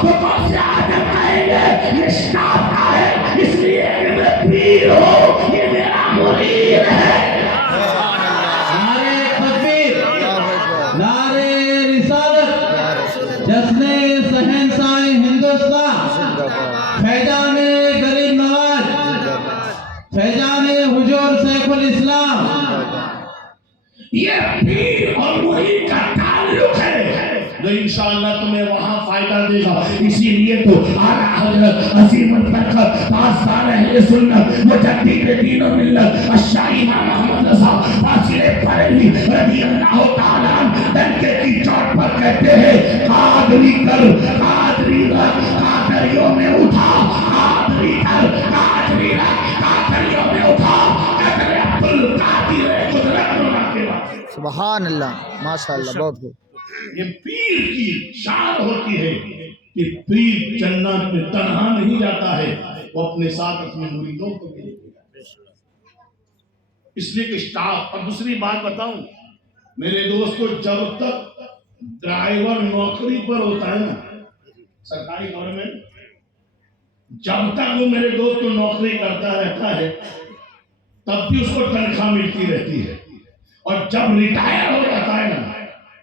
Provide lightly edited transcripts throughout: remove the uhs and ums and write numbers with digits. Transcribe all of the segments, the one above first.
تو کون سے آدم آئیں گے؟ یہ شناخت ہے، اس لیے کہ میں پیر ہوں، یہ میرا مرید ہے۔ نعرہ تکبیر، نعرہ رسالت، جشن شہنشاہ ہندوستان، فیضان غریب نواز، فیضان حضور شیخ الاسلام۔ یہ پیر اور مرید کا تعلق ہے جو انشاءاللہ تمہیں وہاں فائدہ دے گا۔ اسی لیے تو اعلیٰ حضرت عظیم البرکت پاسدار اہل سنت مجدد دین و ملت الشاہ امام احمد رضا فاضل بریلوی رضی اللہ تعالیٰ عنہ ڈنکے کی چوٹ پر کہتے ہیں قادری کر قادری رکھ قادریوں میں اٹھا، قادری کر قادری رکھ قادریوں میں اٹھا، قدر عبدالقادر قدرت اللہ کے بعد۔ سبحان اللہ، ماشاءاللہ، بہت خوب۔ یہ پیر کی شان ہوتی ہے کہ پیر جنت میں تنہا نہیں جاتا ہے، وہ اپنے ساتھ اپنے مریدوں کو بھی لے جاتا ہے۔ اس لیے کہ سٹاف۔ اور دوسری بات بتاؤں میرے دوستو، جب تک ڈرائیور نوکری پر ہوتا ہے نا، سرکاری گورنمنٹ، جب تک وہ میرے دوستو نوکری کرتا رہتا ہے تب بھی اس کو تنخواہ ملتی رہتی ہے، اور جب ریٹائر ہو جاتا ہے نا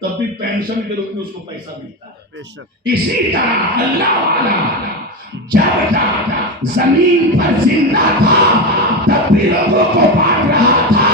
تب بھی پینشن کے روپ میں اس کو پیسہ ملتا ہے۔ اسی طرح اللہ والا جب تک زمین پر زندہ تھا تب بھی لوگوں کو بانٹ رہا تھا،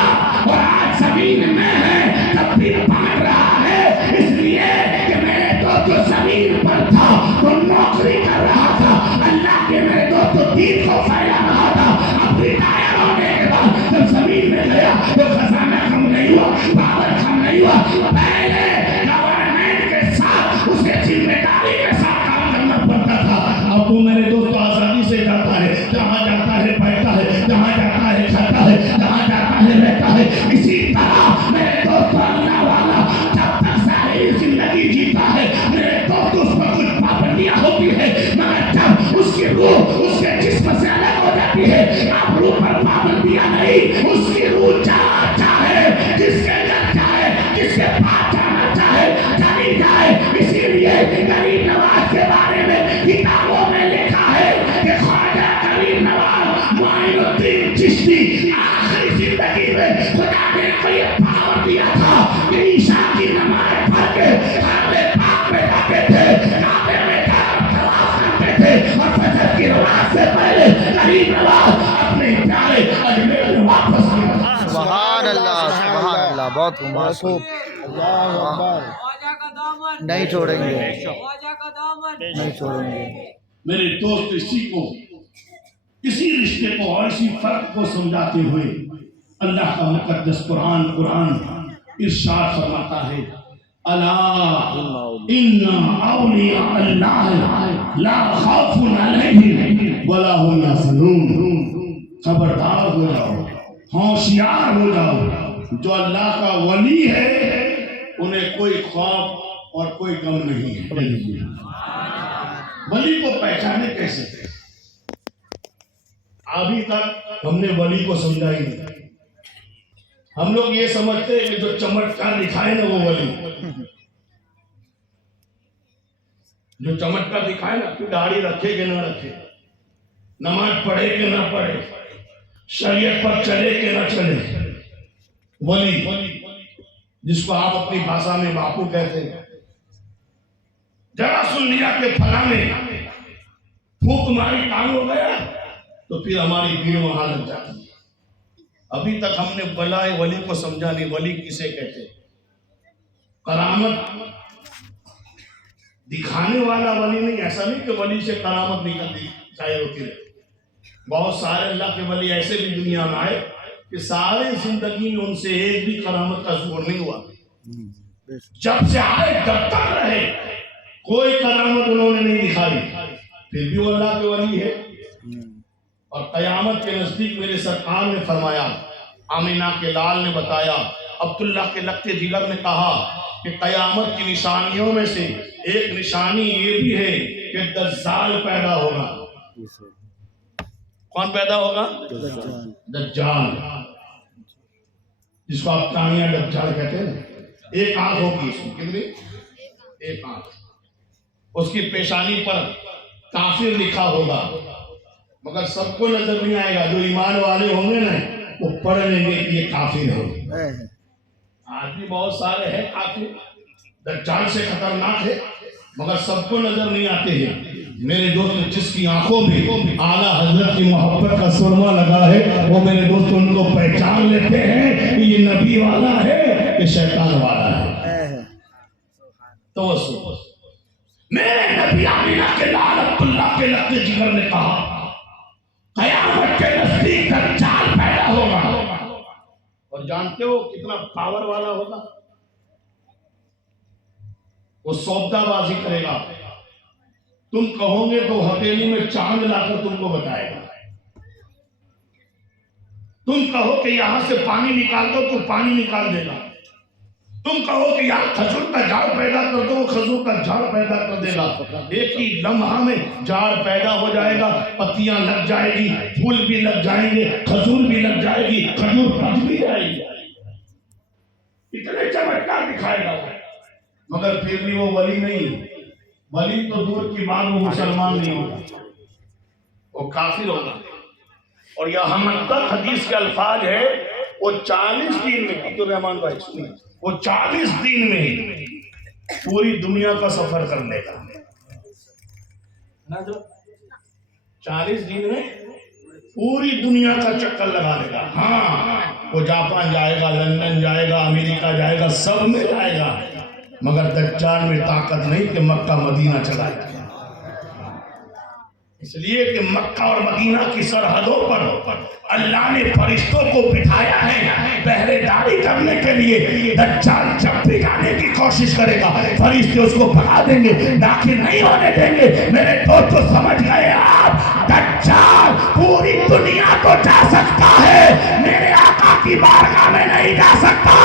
اور آج زمین میں ہے تب بھی بانٹ رہا ہے۔ اس لیے کہ میرے دوست جو زمین پر تھا وہ نوکری کر رہا تھا، اللہ کے میرے دوست تو دین کو پھیلا رہا تھا۔ اب ریٹائر ہونے کے بعد جب زمین میں گیا تو خزانہ کم نہیں ہوا، پاور کم نہیں ہوا، پہلے گورنمنٹ کے ساتھ اسے ذمہ داری کے ساتھ کام کرنا پڑتا تھا۔ اب تو میرے دوست آزادی سے جاتا ہے، جہاں جاتا ہے بیٹھتا ہے، جہاں جاتا ہے کھاتا ہے، جہاں جاتا ہے رہتا ہے۔ اسی طرح میرے دوست اللہ والا جب تک ظاہری زندگی جیتا ہے میرے دوست اس پر کچھ پابندیاں ہوتی ہے، مگر جب اس کی روح اس کے جسم سے الگ ہو جاتی ہے اب روح پر پابندیاں نہیں، اس کی روح جہاں چاہے جس کے گھر جائے جس کے پاس جانا چاہے چلی جائے۔ اسی لیے غریب نواز کے بارے میں کتابوں میں لکھا ہے کہ خواجہ غریب نواز معین الدین چشتی آخری زندگی میں خدا نے کو یہ پاور دیا تھا کہ عشاء کی نماز پڑھ کے کعبے پاک میں جاتے تھے، کعبے میں جا کر طواف کرتے تھے، اور فجر کی نماز سے پہلے غریب نواز اپنے پیارے اجمیر میں واپس آیا۔ سبحان اللہ، سبحان اللہ، بہت خوب، خوب۔ نہیں چھوڑیں گے، نہیں چھوڑیں گے۔ میرے دوست اسی رشتے کو اور اسی فرق کو سمجھاتے ہوئے اللہ کا مقدس قرآن ارشاد فرماتا ہے الا ان اولیاء اللہ لا خوف علیہم ولا هم یحزنون۔ خبردار ہو جاؤ، ہوشیار ہو جاؤ، جو اللہ کا ولی ہے انہیں کوئی خوف اور کوئی غم نہیں ہے۔ ولی کو پہچانے کیسے؟ ابھی تک ہم نے ولی کو سمجھا ہی نہیں۔ ہم لوگ یہ سمجھتے ہیں کہ جو چمٹکار دکھائے نا وہ ولی، جو چمٹکار دکھائے نا، کہ داڑھی رکھے کہ نہ رکھے، نماز پڑھے کہ نہ پڑھے، شریعت پر چلے کہ نہ چلے، ولی جس کو آپ اپنی بھاشا میں باپو کہتے ہیں، ذرا سن لیا کہ فلاں نے پھوک تمہاری کام ہو گیا تو پھر ہماری بھیڑ وہاں لگ جاتی ہے۔ ابھی تک ہم نے بلائے ولی کو سمجھا نہیں۔ ولی کسے کہتے؟ کرامت دکھانے والا ولی نہیں۔ ایسا نہیں کہ ولی سے کرامت نکلتی ظاہر ہوتی رہے۔ بہت سارے اللہ کے ولی ایسے بھی دنیا میں آئے کہ سارے زندگی میں ان سے ایک بھی کرامت کا ظہور نہیں ہوا۔ جب سے آئے جب تک رہے کوئی کرامت انہوں نے نہیں دکھائی، پھر بھی وہ اللہ کے ولی ہے۔ اور قیامت کے نزدیک میرے سرکار نے فرمایا، آمینہ کے لال نے بتایا، عبداللہ کے لگتے جگر نے کہا کہ قیامت کی نشانیوں میں سے ایک نشانی یہ بھی ہے کہ دجال پیدا ہوگا۔ کون پیدا ہوگا؟ دجال، جس کو آپ تانیہ دجال کہتے ہیں۔ ایک آنکھ ہوگی اس میں، کتنی؟ ایک آنکھ۔ اس کی پیشانی پر کافر لکھا ہوگا، مگر سب کو نظر نہیں آئے گا. جو ایمان والے ہوں گے نا وہ پڑھ لیں گے کہ یہ کافر ہے. آج بھی بہت سارے ہیں کافر، دجال سے خطرناک ہے، مگر سب کو نظر نہیں آتے ہیں. میرے دوست جس کی آنکھوں میں اعلیٰ حضرت کی محبت کا سرما لگا ہے، وہ میرے دوست ان کو پہچان لیتے ہیں کہ یہ نبی والا ہے کہ شیطان والا ہے. توسو میرے نبی آمینہ کے لال عبداللہ کے لقب جگر نے کہا قیامت کے نزدیک دجال پیدا ہوگا. اور جانتے ہو کتنا پاور والا ہوگا؟ وہ سودا بازی کرے گا. تم کہو گے تو ہتھیلی میں چاند لا کر تم کو بتائے گا. تم کہو کہ یہاں سے پانی نکال دو تو پانی نکال دے گا. تم کہو کہ یہاں کھجور کا جھاڑ پیدا کر دو، وہ کھجور کا جھاڑ پیدا کر دے گا. ایک ہی لمحہ میں جھاڑ پیدا ہو جائے گا، پتیاں لگ جائے گی، پھول بھی لگ جائیں گے، کھجور بھی لگ جائے گی، کھجور پک بھی جائے گی. اتنے چمتکار دکھائے گا. مگر پھر بھی وہ ولی نہیں. ولی تو دور کی بات، وہ مسلمان نہیں ہوگا، وہ کافر ہوگا. اور یہاں تک حدیث کے الفاظ ہے وہ 40 دن میں، عبد الرحمان بھائی سنیے، وہ 40 دن میں پوری دنیا کا سفر کر لے گا. 40 دن میں پوری دنیا کا چکر لگا لے گا. ہاں وہ جاپان جائے گا، لندن جائے گا، امریکہ جائے گا، سب میں جائے گا. مگر دجال میں طاقت نہیں کہ مکہ مدینہ چلا جائے. اس لیے کہ مکہ اور مدینہ کی سرحدوں پر اللہ نے فرشتوں کو بٹھایا ہے پہرے داری کرنے کے لیے. دجال جب بھی جانے کی کوشش کرے گا فرشتے اس کو بھگا دیں گے، داخل نہیں ہونے دیں گے. میرے دوستو سمجھ گئے آپ؟ دجال پوری دنیا کو جا سکتا ہے، میرے آقا کی بارگاہ میں نہیں جا سکتا.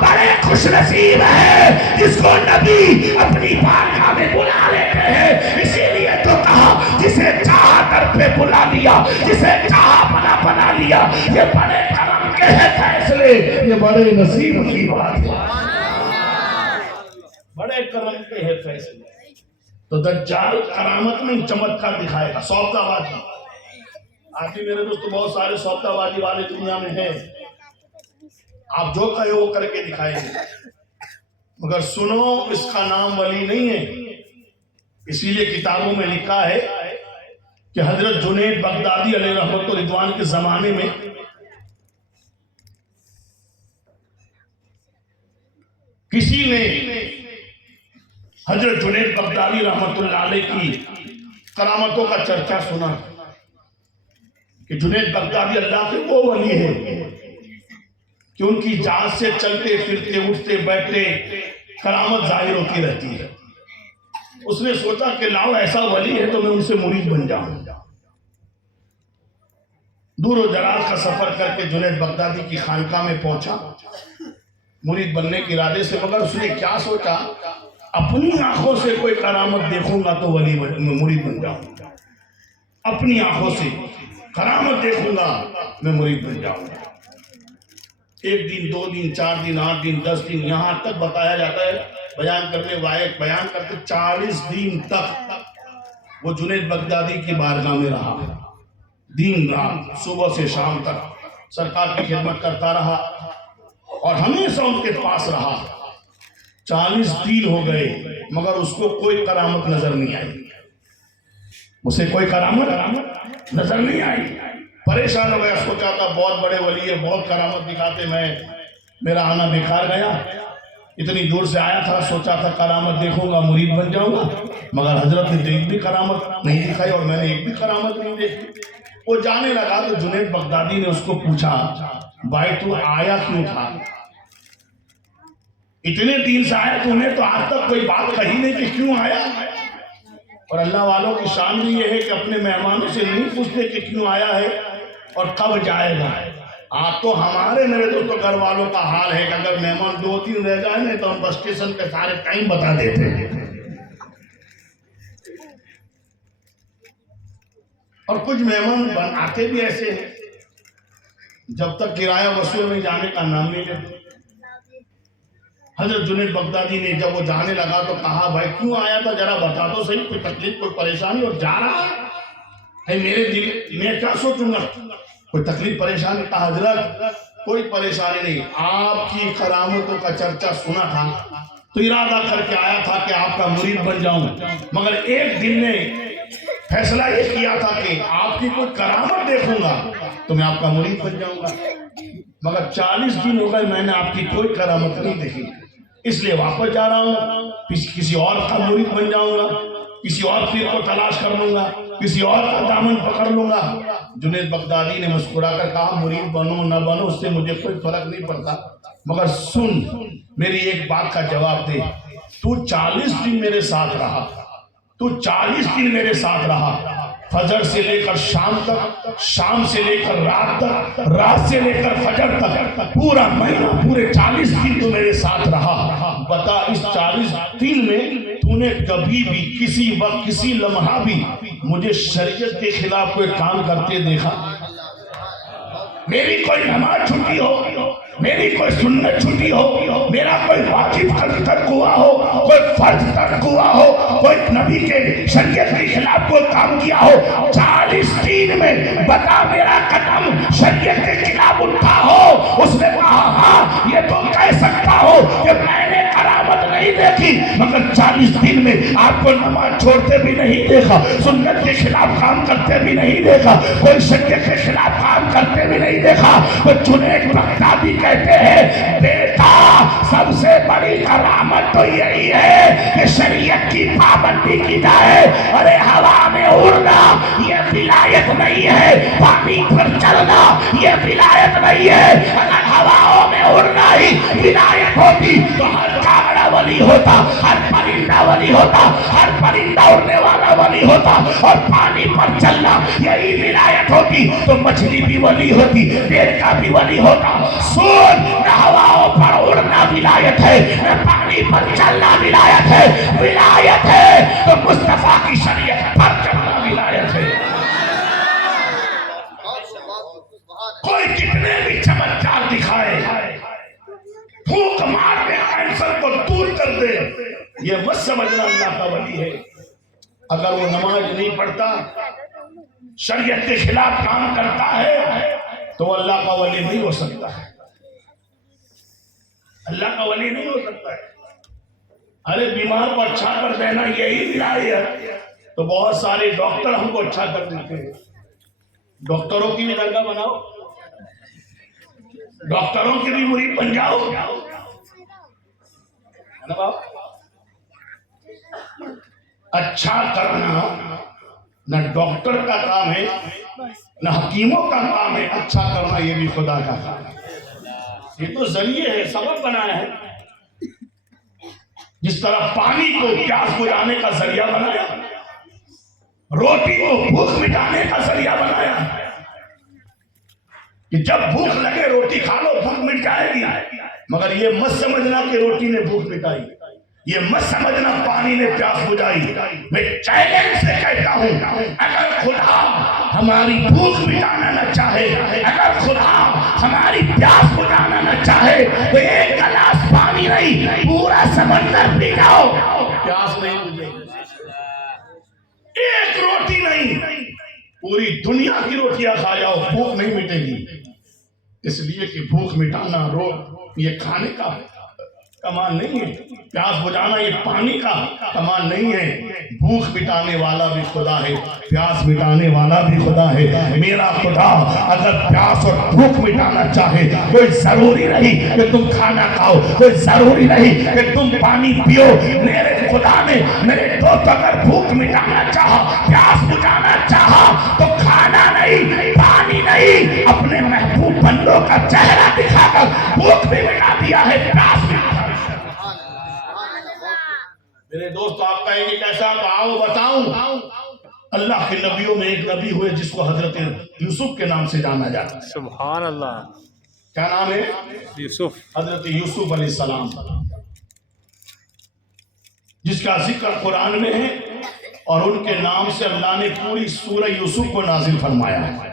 بڑے خوش نصیب ہے جس کو نبی اپنی بارگاہ میں بلا لیتے ہیں. اسی لیے تو کہا جسے چاہا در پہ بلا لیا، جسے چاہا بنا لیا. یہ بڑے کرم کے ہیں فیصلے، یہ بڑے نصیب کی بات ہے. بڑے کرم کے ہیں فیصلے. تو دجال کرامت میں چمتکار دکھائے گا. سودا بازی، آج بھی میرے دوست بہت سارے سودا بازی والے دنیا میں ہیں. آپ جو کہے وہ کر کے دکھائیں گے، مگر سنو اس کا نام ولی نہیں ہے. اسی لیے کتابوں میں لکھا ہے کہ حضرت جنید بغدادی علیہ رحمت و رضوان کے زمانے میں کسی نے حضرت جنید بغدادی رحمت اللہ علیہ کی کرامتوں کا چرچا سنا کہ جنید بغدادی اللہ کے وہ ولی ہیں کہ ان کی جان سے چلتے پھرتے اٹھتے بیٹھتے کرامت ظاہر ہوتی رہتی ہے. اس نے سوچا کہ لاؤ ایسا ولی ہے تو میں ان سے مرید بن جاؤں. دور و دراز کا سفر کر کے جنید بغدادی کی خانقاہ میں پہنچا مرید بننے کے ارادے سے. مگر اس نے کیا سوچا؟ اپنی آنکھوں سے کوئی کرامت دیکھوں گا تو ولی مرید بن جاؤں گا. اپنی آنکھوں سے کرامت دیکھوں گا میں مرید بن جاؤں گا. 1 دن 2 دن 4 دن 8 دن 10 دن یہاں تک بتایا جاتا ہے. بیان کرنے والے بیان کرتے 40 دن تک وہ جنید بغدادی کی بارگاہ میں رہا. دن رات صبح سے شام تک سرکار کی خدمت کرتا رہا اور ہمیشہ ان کے پاس رہا. 40 دن ہو گئے مگر اس کو کوئی کرامت نظر نہیں آئی. اسے کوئی کرامت نظر نہیں آئی. پریشان ہو گیا. سوچا تھا بہت بڑے ولی ہے، بہت کرامت دکھاتے، میرا آنا بیکار گیا. اتنی دور سے آیا تھا، سوچا تھا کرامت دیکھوں گا مرید بن جاؤں گا، مگر حضرت نے ایک بھی کرامت نہیں دکھائی اور میں نے ایک بھی کرامت نہیں دیکھی. وہ جانے لگا تو جنید بغدادی نے اس کو پوچھا بھائی تو آیا کیوں تھا؟ اتنے دن سے آیا تو نے تو آج تک کوئی بات کہی نہیں کہ کیوں آیا. اور اللہ والوں کی شان بھی یہ ہے کہ اپنے مہمانوں سے نہیں پوچھتے کہ کیوں آیا ہے اور کب جائے گا. آج تو ہمارے میرے دوستوں گھر والوں کا حال ہے کہ اگر مہمان 2 دن رہ جائے نا تو ہم بس اسٹیشن کے سارے ٹائم بتا دیتے ہیں. اور کچھ مہمان آتے بھی ایسے ہیں جب تک کرایہ وصول میں جانے کا نام نہیں لیتے. حضرت جنید بغدادی نے جب وہ جانے لگا تو کہا بھائی کیوں آیا تھا ذرا بتا دو صحیح، کوئی تکلیف کوئی پریشانی، اور جا رہا ہے میرے دل میں کیا سوچوں گا، کوئی تکلیف پریشانی؟ کہا حضرت کوئی پریشانی نہیں، آپ کی کرامتوں کا چرچا سنا تھا تو ارادہ کر کے آیا تھا کہ آپ کا مرید بن جاؤں، مگر ایک دن نے فیصلہ یہ کیا تھا کہ آپ کی کوئی کرامت دیکھوں گا تو میں آپ کا مرید بن جاؤں گا، مگر 40 دن ہو گئے میں نے آپ کی کوئی کرامت نہیں دیکھی، اس لیے واپس جا رہا ہوں، کسی اور کا مرید بن جاؤں گا، کسی اور پیر کو تلاش کر لوں گا، کسی اور کا دامن پکڑ لوں گا۔ جنید بغدادی نے مسکرا کر کہا مرید بنو نہ بنو اس سے مجھے کوئی فرق نہیں پڑتا، مگر سن میری ایک بات کا جواب دے، تو 40 دن میرے ساتھ رہا، تو 40 دن میرے ساتھ رہا، فجر سے لے کر شام تک، شام سے لے کر رات تک، رات سے لے کر فجر تک، پورا مہینہ، پورے 40 دن تو میرے ساتھ رہا، بتا اس 40 دن میں تو نے کبھی بھی کسی وقت کسی لمحہ بھی مجھے شریعت کے خلاف کوئی کام کرتے دیکھا؟ میری کوئی نماز چھٹی ہو، میری کوئی سنت چھٹی ہو، میرا کوئی واجب ترک ہوا ہو، کوئی فرض ترک ہوا ہو، کوئی نبی کے شریعت کے خلاف کوئی کام کیا ہو، 40 دن میں بتا میرا قدم شریعت کے خلاف اٹھا ہو؟ اس نے کہا ہاں یہ تو کہہ سکتا ہو کہ میں نے کرامت نہیں دیکھی، مگر 40 دن میں آپ کو نماز چھوڑتے بھی نہیں دیکھا، سنت کے خلاف کام کرتے بھی نہیں دیکھا، کوئی شریعت کے خلاف کام کرتے بھی نہیں دیکھا۔ وہ جنید بغدادی کہتے ہیں بیٹا سب سے بڑی کرامت تو یہی ہے کہ شریعت کی پابندی کی جائے، ارے ہوا میں اڑنا یہ ولایت نہیں ہے، پانی پر چلنا یہ ولایت نہیں ہے، اگر ہواؤں میں اڑنا ہی ولایت ہوتی تو ہر کاغڑا ولی ہوتا، ہر پرندہ ولی ہوتا، ہر پرندہ اڑنے والا ولی ہوتا، اور پانی پر چلنا یہی ولایت ہوتی تو مچھلی بھی ولی ہوتی، پیر کا بھی ولی ہوتا۔ سن نہ ہواؤں پر اڑنا ولایت ہے، نہ پانی پر چلنا ولایت ہے، ولایت ہے تو مصطفیٰ کی شریعت پر چلنا ولایت ہے۔ کوئی کتنے بھی چمتکار دکھائے، پھونک مار کے کینسر کو دور کر دے، یہ مت سمجھنا اللہ کا ولی ہے۔ اگر وہ نماز نہیں پڑھتا، شریعت کے خلاف کام کرتا ہے تو وہ اللہ کا ولی نہیں ہو سکتا ہے، اللہ کا ولی نہیں ہو سکتا ہے۔ ارے بیمار کو اچھا کر دینا یہی ولایت ہے، تو بہت سارے ڈاکٹر ہم کو اچھا کر دیتے ہیں، ڈاکٹروں کی بھی درگاہ بناؤ، ڈاکٹروں کے بھی مرید بن جاؤ، اچھا کرنا نہ ڈاکٹر کا کام ہے نہ حکیموں کا کام ہے، اچھا کرنا یہ بھی خدا کا کام ہے، یہ تو ذریعے ہے، سبب بنایا ہے۔ جس طرح پانی کو پیاس بجھانے کا ذریعہ بنایا، روٹی کو بھوک مٹانے کا ذریعہ بنایا، کہ جب بھوک لگے روٹی کھا لو بھوک مٹ جائے گی، مگر یہ مت سمجھنا کہ روٹی نے بھوک مٹائی، یہ مت سمجھنا پانی نے پیاس بجھائی۔ میں چیلنج سے کہتا ہوں اگر خدا ہماری بھوک مٹانا نہ چاہے، اگر خدا ہماری پیاس بجھانا نہ چاہے تو ایک گلاس پانی نہیں پورا سمندر پی جاؤ، پیاس نہیں بجھے گی۔ ایک روٹی نہیں پوری دنیا کی روٹیاں کھا جاؤ بھوک نہیں مٹے گی، اس لیے کہ بھوک مٹانا یہ کھانے کا کمال نہیں ہے، پیاس بجھانا یہ پانی کا کمال نہیں ہے، بھوک مٹانے والا بھی خدا ہے، پیاس مٹانے والا بھی خدا ہے۔ میرا خدا اگر پیاس اور بھوک مٹانا چاہے کوئی ضروری نہیں کہ تم کھانا کھاؤ، کوئی ضروری نہیں کہ تم پانی پیو، میرے خدا نے میرے دوست اگر بھوک مٹانا چاہا، پیاس بجھانا چاہا تو کھانا نہیں پانی نہیں اپنے محبوب بندوں کا چہرہ دکھا کر بھوک بھی مٹا دیا ہے، پیاس بھی مٹا۔ میرے دوست آپ کہیں گے کیسا؟ آؤ بتاؤں۔ اللہ کے نبیوں میں ایک نبی ہوئے جس کو حضرت یوسف کے نام سے جانا جاتا ہے۔ سبحان اللہ۔ کیا نام ہے؟ یوسف۔ حضرت یوسف علیہ السلام، جس کا ذکر قرآن میں ہے، اور ان کے نام سے اللہ نے پوری سورہ یوسف کو نازل فرمایا ہے۔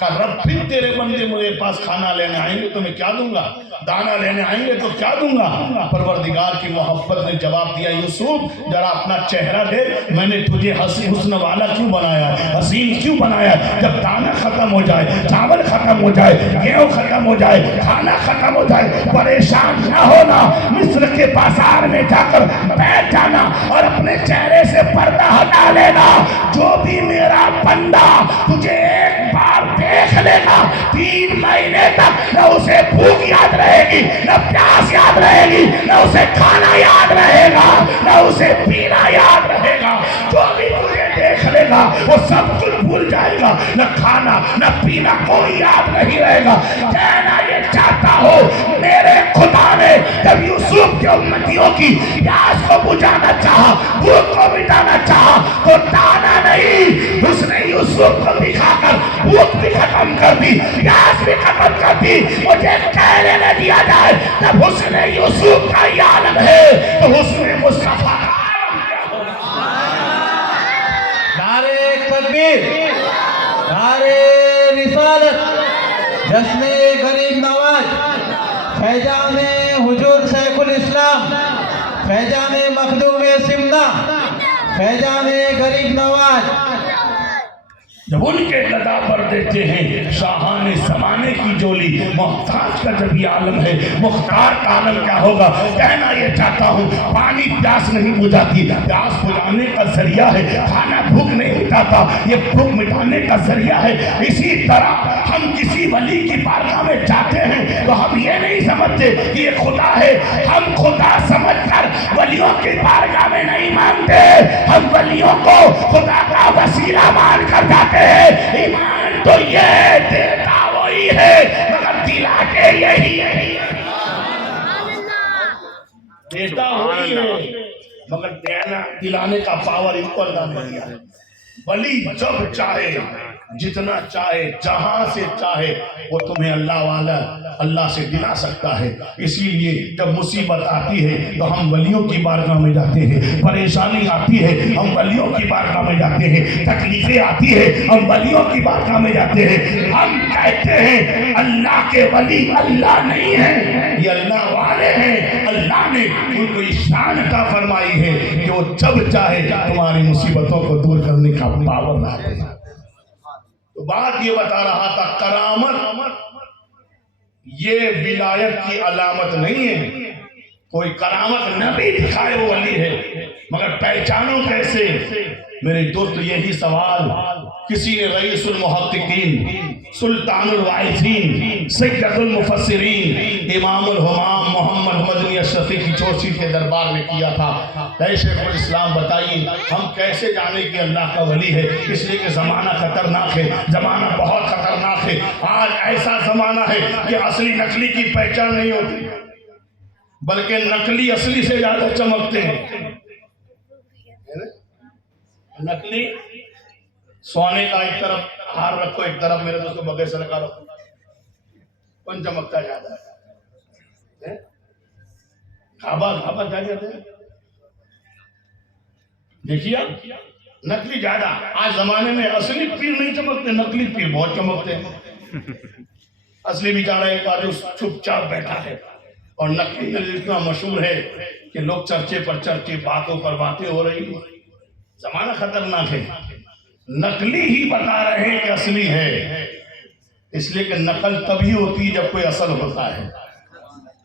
کہ رب پھر تیرے بندے میرے پاس کھانا لینے آئیں گے تو میں کیا دوں گا، دانا لینے آئیں گے تو کیا دوں گا؟ پروردگار کی محبت نے جواب دیا یوسف ذرا اپنا چہرہ دیکھ، میں نے تجھے حسن والا کیوں بنایا ہے، حسین کیوں بنایا ہے؟ جب دانا ختم ہو جائے، چاول ختم ہو جائے، گیہوں ختم ہو جائے، کھانا ختم ہو جائے، پریشان نہ ہونا، مصر کے بازار میں جا کر بیٹھ جانا اور اپنے چہرے سے پردہ ہٹا لینا۔ جو بھی میرا بندہ تجھے ایک بار دیکھ لے گا 3 مہینے تک نہ اسے بھوک یاد رہے گی، نہ پیاس یاد رہے گی، نہ اسے کھانا یاد رہے گا، نہ اسے پینا یاد رہے گا۔ جو بھی تجھے دیکھ لے گا وہ سب کچھ بھول جائے گا، نہ کھانا نہ پینا کوئی یاد نہیں رہے گا۔ کہنا یہ چاہتا ہو میرے خدا نے جب یوسف کے امتیوں کی پیاس کو بجھانا چاہا، بھوک کو مٹانا چاہا، تو دانا نہیں، اس نے یوسف کو دکھا کر بھوک بھی ختم کر دی، پیاس بھی ختم کر دی۔ مجھے کہنے نہ دیا جائے جب حسن یوسف کا یہ عالم ہے تو حسن مصطفیٰ کا عالم کیا ہوگا؟ نعرہ تکبیر، نعرہ رسالت، جشن غریب نواز، فیضان حضور شیخ الاسلام، فیضان مخدوم سمنا، فیضان غریب نواز۔ جب ان کے گدا پر دیتے ہیں شاہان زمانے کی جولی، محتاج کا جب یہ عالم ہے مختار کا عالم کیا ہوگا؟ کہنا یہ چاہتا ہوں پانی پیاس نہیں بجھاتی، پیاس بجھانے کا ذریعہ ہے، کھانا بھوک نہیں مٹاتا، یہ بھوک مٹانے کا ذریعہ ہے۔ اسی طرح ہم کسی ولی کی بارگاہ میں جاتے ہیں تو ہم یہ نہیں سمجھتے کہ یہ خدا ہے، ہم خدا سمجھ کر ولیوں کی بارگاہ میں نہیں مانتے، ہم ولیوں کو خدا کا وسیلہ مان کر جاتے ہیں۔ ایمان تو یہ دیتا وہی ہے مگر دلا کے یہی ہے، دیتا وہی ہے مگر دینا دلانے کا پاور ان کو اللہ نے دیا ہے۔ ولی جب چاہے جتنا چاہے جہاں سے چاہے وہ تمہیں اللہ والا اللہ سے دلا سکتا ہے۔ اسی لیے جب مصیبت آتی ہے تو ہم ولیوں کی بارگاہ میں جاتے ہیں، پریشانی آتی ہے ہم ولیوں کی بارگاہ میں جاتے ہیں، تکلیفیں آتی ہے ہم ولیوں کی بارگاہ میں جاتے ہیں۔ ہم کہتے ہیں اللہ کے ولی اللہ نہیں ہیں، یہ اللہ والے ہیں۔ اللہ نے ان کو شان عطا فرمائی ہے کہ وہ جب چاہے تمہاری مصیبتوں کو دور کرنے کا پاور رکھتے ہیں۔ تو بات یہ بتا رہا تھا کرامت یہ ولایت کی علامت نہیں ہے، کوئی کرامت نبی دکھائے وہ ولی ہے، مگر پہچانو کیسے؟ میرے دوست یہی سوال کسی نے رئیس المحققین، سلطان الواعظین، سید المفسرین، امام الہمام محمد مدنی اشرفی کی چوسی کے دربار میں کیا تھا۔ اے شیخ الاسلام بتائیے ہم کیسے جانے کہ اللہ کا ولی ہے؟ اس لیے کہ زمانہ خطرناک ہے، زمانہ بہت خطرناک ہے۔ آج ایسا زمانہ ہے کہ اصلی نقلی کی پہچان نہیں ہوتی، بلکہ نقلی اصلی سے زیادہ چمکتے ہیں۔ نقلی سونے کا ایک طرف ہار رکھو، ایک طرف میرے دوستوں بغیر سے لگا رکھو، کون چمکتا زیادہ ہے؟ گھابا کیا کہتے ہیں؟ دیکھیے نقلی زیادہ، آج زمانے میں اصلی پیر نہیں چمکتے، نقلی پیر بہت چمکتے ہیں۔ اصلی بیچارہ ایک آدمی چپ چاپ بیٹھا ہے، اور نقلی میں اتنا مشہور ہے کہ لوگ چرچے پر چرچے، باتوں پر باتیں ہو رہی ہیں۔ زمانہ خطرناک ہے، نقلی ہی بتا رہے ہیں کہ اصلی ہے، اس لیے کہ نقل تبھی ہوتی ہے جب کوئی اصل ہوتا ہے،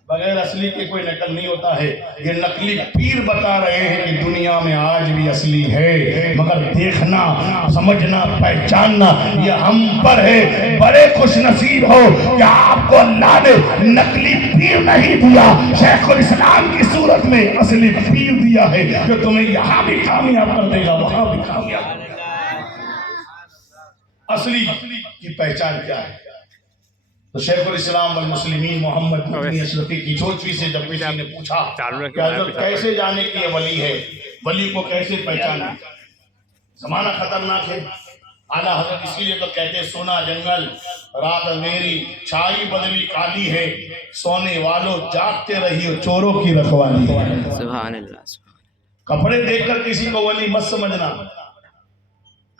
بغیر اصلی کے کوئی نقل نہیں ہوتا ہے۔ یہ نقلی پیر بتا رہے ہیں کہ دنیا میں آج بھی اصلی ہے، مگر دیکھنا، سمجھنا، پہچاننا یہ ہم پر ہے۔ بڑے خوش نصیب ہو کہ آپ کو اللہ نے نقلی پیر نہیں دیا، شیخ الاسلام کی صورت میں اصلی پیر دیا ہے جو تمہیں یہاں بھی کامیاب کر دے گا، وہاں بھی کامیاب کر دے گا۔ اصلی کی پہچان کیا ہے؟ تو شیخ الاسلام والمسلمین محمد مدنی اشرفی کی چوچوی سے جب کسی نے پوچھا کہ حضرت کیسے جانے کہ یہ ولی ہے، ولی کو کیسے پہچانا؟ زمانہ خطرناک ہے، اعلیٰ حضرت اسی لیے تو کہتے ہیں سونا جنگل رات میری چھائی بدلی کالی ہے، سونے والوں جاگتے رہی ہو چوروں کی رکھوالی۔ سبحان اللہ۔ کپڑے دیکھ کر کسی کو ولی مت سمجھنا،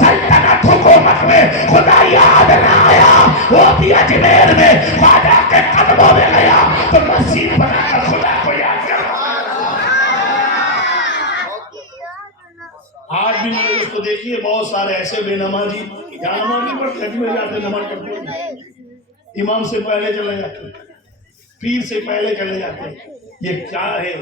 سلطنت حکومت میں خدا یاد نہ آیا، وہ بھی اجمیر میں خواجہ کے قدموں میں گیا تو مسجد بنا کر خدا کو یاد کر۔ آج بھی میں اس کو دیکھیے بہت سارے ایسے بے نمازی یا نماز نہیں پڑھتے، میں جاتے نماز پڑھتے ہیں، امام سے پہلے چلے جاتے ہیں، پیر سے پہلے چلے جاتے ہیں، یہ کیا ہے؟